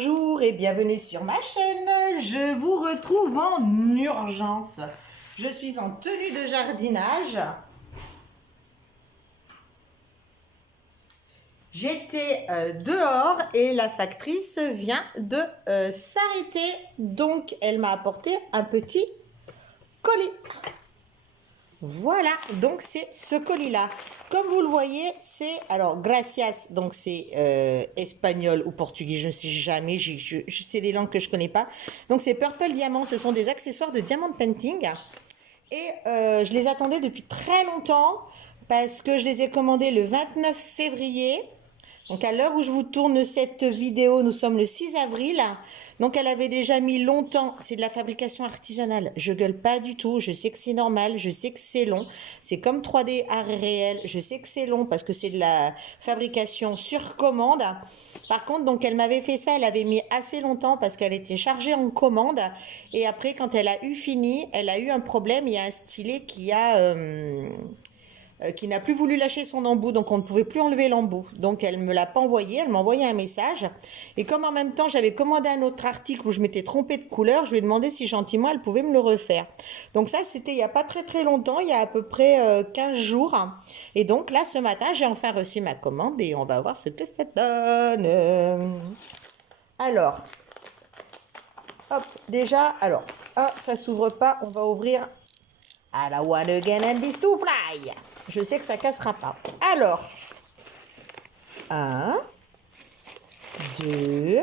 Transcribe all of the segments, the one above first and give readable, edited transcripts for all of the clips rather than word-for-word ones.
bonjour et bienvenue sur ma chaîne. Je vous retrouve en urgence. Je suis en tenue de jardinage. J'étais dehors et la factrice vient de s'arrêter. Donc, elle m'a apporté un petit colis. Voilà, donc c'est ce colis-là. Comme vous le voyez, c'est, alors, gracias, donc c'est espagnol ou portugais, je ne sais jamais, c'est des langues que je connais pas. Donc c'est Purple Diamond, ce sont des accessoires de diamond painting. Et je les attendais depuis très longtemps parce que je les ai commandés le 29 février. Donc à l'heure où je vous tourne cette vidéo, nous sommes le 6 avril. Donc elle avait déjà mis longtemps, c'est de la fabrication artisanale. Je gueule pas du tout, je sais que c'est normal, je sais que c'est long. C'est comme 3D art réel, je sais que c'est long parce que c'est de la fabrication sur commande. Par contre, donc elle m'avait fait ça, elle avait mis assez longtemps parce qu'elle était chargée en commande. Et après, quand elle a eu fini, elle a eu un problème, il y a un stylet qui n'a plus voulu lâcher son embout, donc on ne pouvait plus enlever l'embout. Donc elle ne me l'a pas envoyé, elle m'a envoyé un message. Et comme en même temps j'avais commandé un autre article où je m'étais trompée de couleur, je lui ai demandé si gentiment elle pouvait me le refaire. Donc ça c'était il n'y a pas très longtemps, il y a à peu près 15 jours. Et donc là ce matin j'ai enfin reçu ma commande et on va voir ce que ça donne. Alors, hop, déjà, alors, ça s'ouvre pas, on va ouvrir à la one again and this to fly. Je sais que ça cassera pas. Alors, 1, 2,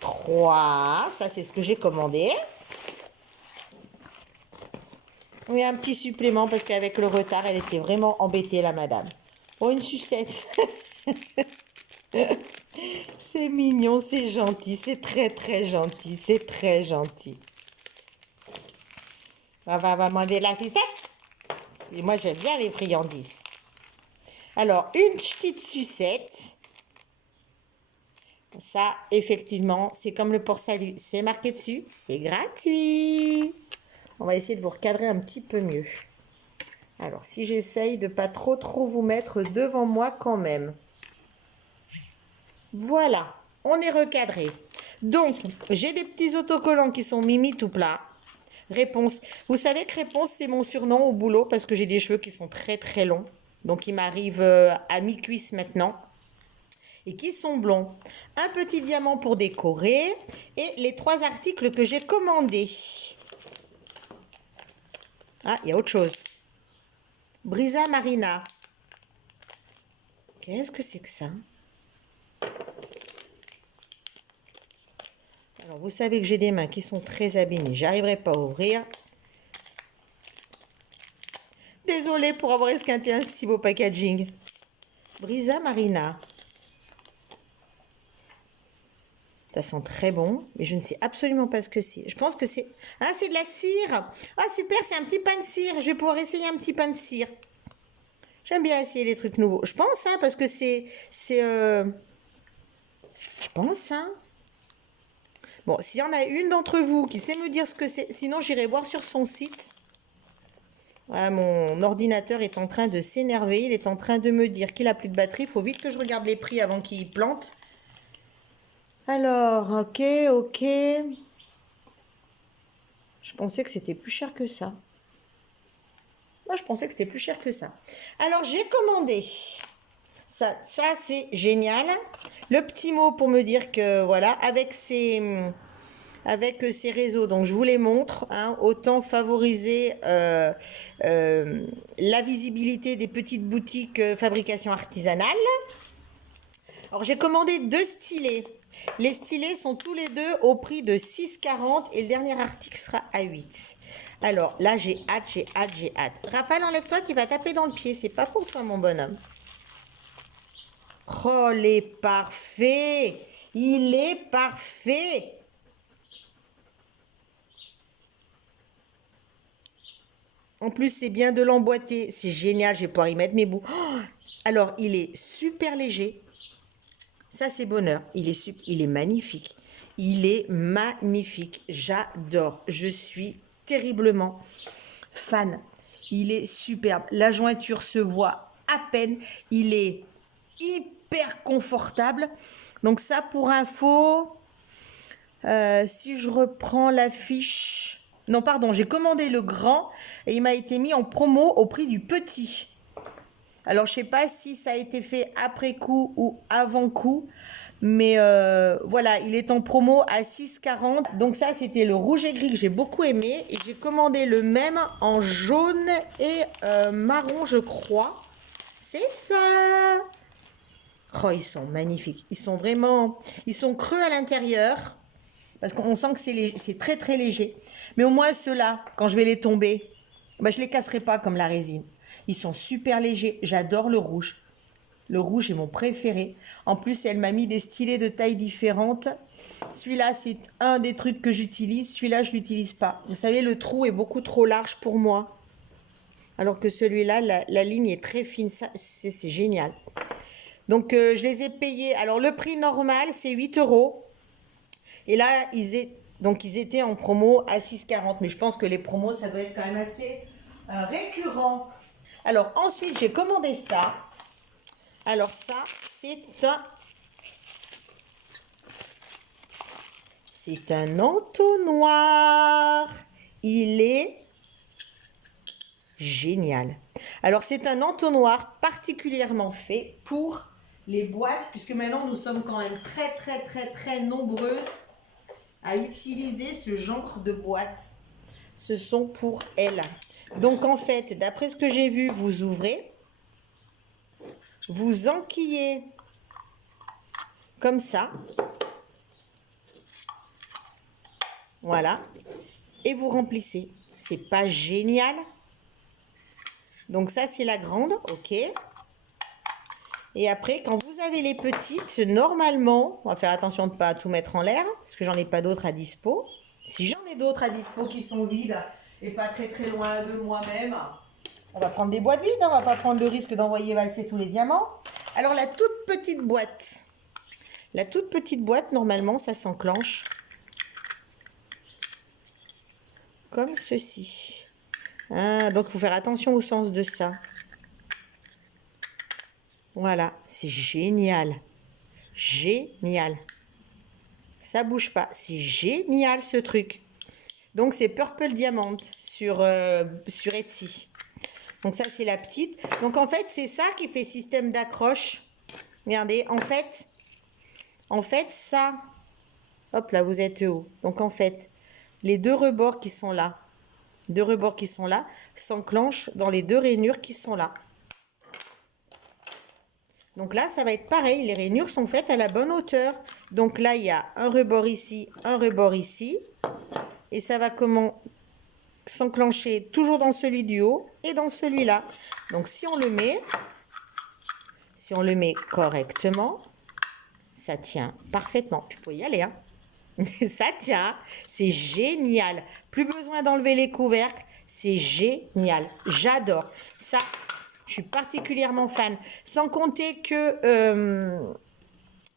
3. Ça, c'est ce que j'ai commandé. Oui, un petit supplément parce qu'avec le retard, elle était vraiment embêtée, la madame. Oh, une sucette. C'est mignon, c'est gentil, c'est très gentil, c'est très gentil. On va demander la sucette. Et moi, j'aime bien les friandises. Alors, une petite sucette. Ça, effectivement, c'est comme le port-salut. C'est marqué dessus. C'est gratuit. On va essayer de vous recadrer un petit peu mieux. Alors, si j'essaye de pas trop vous mettre devant moi quand même. Voilà. On est recadré. Donc, j'ai des petits autocollants qui sont mimi tout plat. Réponse. Vous savez que Réponse, c'est mon surnom au boulot parce que j'ai des cheveux qui sont très longs. Donc, ils m'arrivent à mi-cuisse maintenant. Et qui sont blonds. Un petit diamant pour décorer. Et les 3 articles que j'ai commandés. Ah, il y a autre chose. Brisa Marina. Qu'est-ce que c'est que ça? Alors, vous savez que j'ai des mains qui sont très abîmées. J'arriverai pas à ouvrir. Désolée pour avoir esquinté un si beau packaging. Brisa Marina. Ça sent très bon, mais je ne sais absolument pas ce que c'est. Je pense que c'est... Ah, c'est de la cire. Ah, super, c'est un petit pain de cire. Je vais pouvoir essayer un petit pain de cire. J'aime bien essayer des trucs nouveaux. Je pense, hein, parce que c'est... Je pense, hein. Bon, s'il y en a une d'entre vous qui sait me dire ce que c'est, sinon j'irai voir sur son site. Voilà, mon ordinateur est en train de s'énerver. Il est en train de me dire qu'il a plus de batterie. Il faut vite que je regarde les prix avant qu'il plante. Alors, ok. Je pensais que c'était plus cher que ça. Moi, je pensais que c'était plus cher que ça. Alors, j'ai commandé. Ça c'est génial. Le petit mot pour me dire que, voilà, avec ces réseaux, donc je vous les montre, hein, autant favoriser la visibilité des petites boutiques fabrication artisanale. Alors, j'ai commandé 2 stylets. Les stylets sont tous les deux au prix de 6,40 et le dernier article sera à 8. Alors là, j'ai hâte. Raphaël, enlève-toi, tu vas taper dans le pied. C'est pas pour toi, mon bonhomme. Oh, il est parfait. Il est parfait. En plus, c'est bien de l'emboîter. C'est génial, je vais pouvoir y mettre mes bouts. Oh, alors, il est super léger. Ça, c'est bonheur. Il est magnifique. Il est magnifique. J'adore. Je suis terriblement fan. Il est superbe. La jointure se voit à peine. Il est hyper confortable. Donc ça, pour info, Si je reprends la fiche... Non, pardon, j'ai commandé le grand et il m'a été mis en promo au prix du petit. Alors, je ne sais pas si ça a été fait après coup ou avant coup. Mais voilà, il est en promo à 6,40. Donc ça, c'était le rouge et gris que j'ai beaucoup aimé. Et j'ai commandé le même en jaune et marron, je crois. C'est ça. Oh, ils sont magnifiques. Ils sont vraiment... Ils sont creux à l'intérieur. Parce qu'on sent que c'est très très léger. Mais au moins ceux-là, quand je vais les tomber, bah, je ne les casserai pas comme la résine. Ils sont super légers. J'adore le rouge. Le rouge est mon préféré. En plus, elle m'a mis des stylets de tailles différentes. Celui-là, c'est un des trucs que j'utilise. Celui-là, je ne l'utilise pas. Vous savez, le trou est beaucoup trop large pour moi. Alors que celui-là, la ligne est très fine. Ça, c'est génial. Donc, je les ai payés. Alors, le prix normal, c'est 8 €. Et là, ils étaient en promo à 6,40. Mais je pense que les promos, ça doit être quand même assez récurrent. Alors, ensuite, j'ai commandé ça. Alors ça, c'est un entonnoir. Il est génial. Alors c'est un entonnoir particulièrement fait pour les boîtes, puisque maintenant nous sommes quand même très nombreuses à utiliser ce genre de boîte. Ce sont pour elles. Donc en fait, d'après ce que j'ai vu, vous ouvrez. Vous enquillez comme ça. Voilà. Et vous remplissez. C'est pas génial? Donc ça, c'est la grande. OK. Et après, quand vous avez les petites, normalement, on va faire attention de ne pas tout mettre en l'air, parce que j'en ai pas d'autres à dispo. Si j'en ai d'autres à dispo qui sont vides et pas très loin de moi-même, on va prendre des boîtes vides, hein, on va pas prendre le risque d'envoyer valser tous les diamants. Alors la toute petite boîte, normalement, ça s'enclenche comme ceci. Ah, donc il faut faire attention au sens de ça. Voilà, c'est génial. Génial. Ça bouge pas. C'est génial ce truc. Donc c'est Purple Diamond sur Etsy. Donc ça c'est la petite. Donc en fait c'est ça qui fait système d'accroche. Regardez, en fait ça, hop là vous êtes haut. Donc en fait les deux rebords qui sont là, s'enclenchent dans les deux rainures qui sont là. Donc là, ça va être pareil. Les rainures sont faites à la bonne hauteur. Donc là, il y a un rebord ici, un rebord ici. Et ça va comment s'enclencher toujours dans celui du haut et dans celui-là. Donc si on le met correctement, ça tient parfaitement. Puis, vous pouvez y aller, hein. Ça tient. C'est génial. Plus besoin d'enlever les couvercles. C'est génial. J'adore. Ça... Je suis particulièrement fan. Sans compter que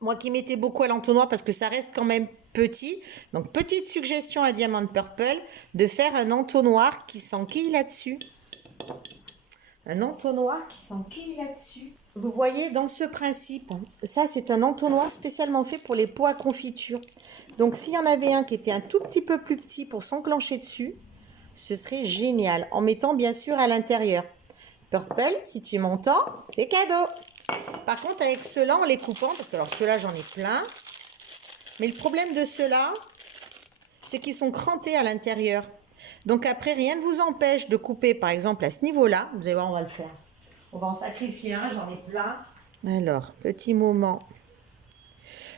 moi qui mettais beaucoup à l'entonnoir parce que ça reste quand même petit. Donc petite suggestion à Diamond Purple de faire un entonnoir qui s'enquille là-dessus. Un entonnoir qui s'enquille là-dessus. Vous voyez dans ce principe, ça c'est un entonnoir spécialement fait pour les pots à confiture. Donc s'il y en avait un qui était un tout petit peu plus petit pour s'enclencher dessus, ce serait génial. En mettant bien sûr à l'intérieur. Purple, si tu m'entends, c'est cadeau. Par contre, avec ceux-là, en les coupant, parce que alors ceux-là, j'en ai plein. Mais le problème de ceux-là, c'est qu'ils sont crantés à l'intérieur. Donc après, rien ne vous empêche de couper, par exemple, à ce niveau-là. Vous allez voir, on va le faire. On va en sacrifier un, j'en ai plein. Alors, petit moment.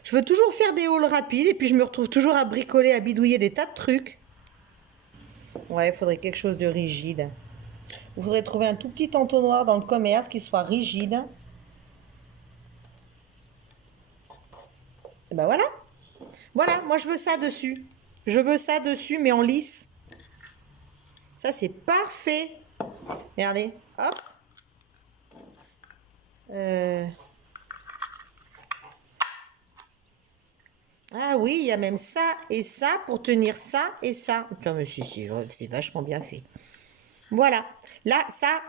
Je veux toujours faire des hauls rapides et puis je me retrouve toujours à bricoler, à bidouiller des tas de trucs. Ouais, il faudrait quelque chose de rigide. Vous faudrait trouver un tout petit entonnoir dans le commerce qui soit rigide. Et ben voilà. Voilà, moi je veux ça dessus. Je veux ça dessus, mais en lisse. Ça, c'est parfait. Regardez, hop. Ah oui, il y a même ça et ça pour tenir ça et ça. Putain, mais c'est vachement bien fait. Voilà. Là, ça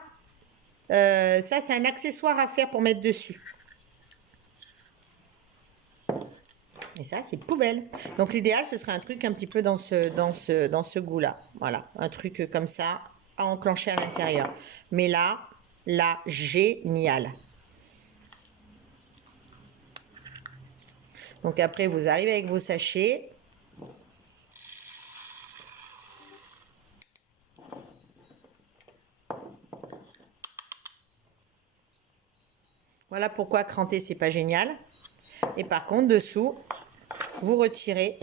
c'est un accessoire à faire pour mettre dessus. Et ça, c'est poubelle. Donc l'idéal, ce serait un truc un petit peu dans ce goût-là. Voilà, un truc comme ça à enclencher à l'intérieur. Mais là, génial. Donc après, vous arrivez avec vos sachets. Voilà pourquoi cranter, c'est pas génial. Et par contre, dessous, vous retirez.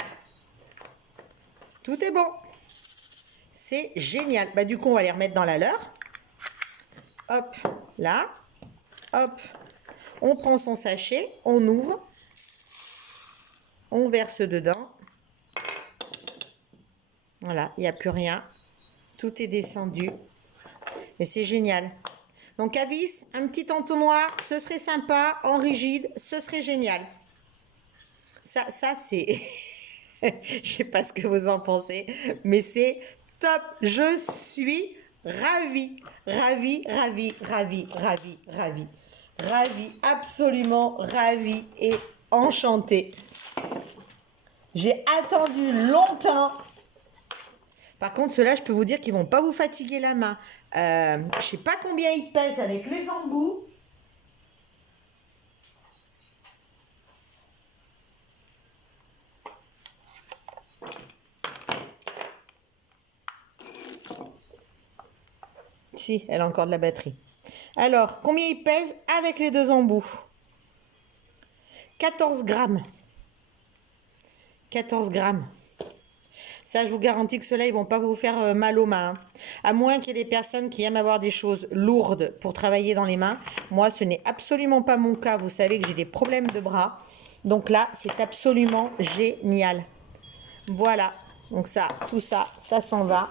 Tout est bon. C'est génial. Bah, du coup, on va les remettre dans la leurre. Hop, là. Hop. On prend son sachet, on ouvre. On verse dedans. Voilà, il n'y a plus rien. Tout est descendu. Et c'est génial. Donc à vis, un petit entonnoir, ce serait sympa. En rigide, ce serait génial. Ça c'est... Je sais pas ce que vous en pensez, mais c'est top. Je suis ravie, ravie, ravie, ravie, ravie, ravie, ravie, absolument ravie et enchantée. J'ai attendu longtemps. Par contre, ceux-là, je peux vous dire qu'ils vont pas vous fatiguer la main. Je sais pas combien ils pèsent avec les embouts. Si, elle a encore de la batterie. Alors, combien ils pèsent avec les deux embouts? 14 grammes. 14 grammes. Ça, je vous garantis que ceux-là, ils vont pas vous faire mal aux mains. À moins qu'il y ait des personnes qui aiment avoir des choses lourdes pour travailler dans les mains. Moi, ce n'est absolument pas mon cas. Vous savez que j'ai des problèmes de bras. Donc là, c'est absolument génial. Voilà. Donc ça, tout ça, ça s'en va.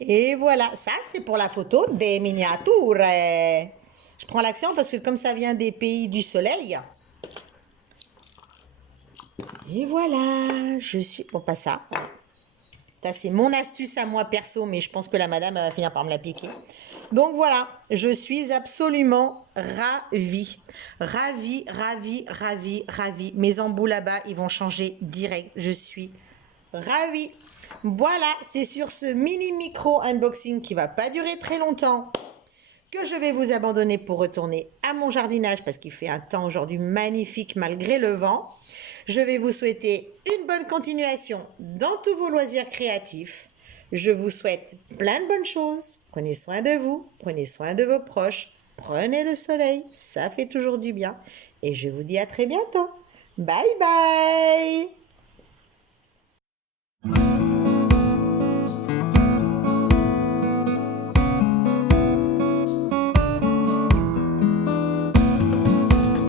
Et voilà. Ça, c'est pour la photo des miniatures. Je prends l'accent parce que comme ça vient des pays du soleil... Et voilà, je suis... Bon, pas ça. Ça, c'est mon astuce à moi perso, mais je pense que la madame va finir par me la piquer. Donc voilà, je suis absolument ravie. Ravie, ravie, ravie, ravie. Mes embouts là-bas, ils vont changer direct. Je suis ravie. Voilà, c'est sur ce mini micro unboxing qui va pas durer très longtemps que je vais vous abandonner pour retourner à mon jardinage parce qu'il fait un temps aujourd'hui magnifique malgré le vent. Je vais vous souhaiter une bonne continuation dans tous vos loisirs créatifs. Je vous souhaite plein de bonnes choses. Prenez soin de vous, prenez soin de vos proches, prenez le soleil, ça fait toujours du bien. Et je vous dis à très bientôt. Bye bye!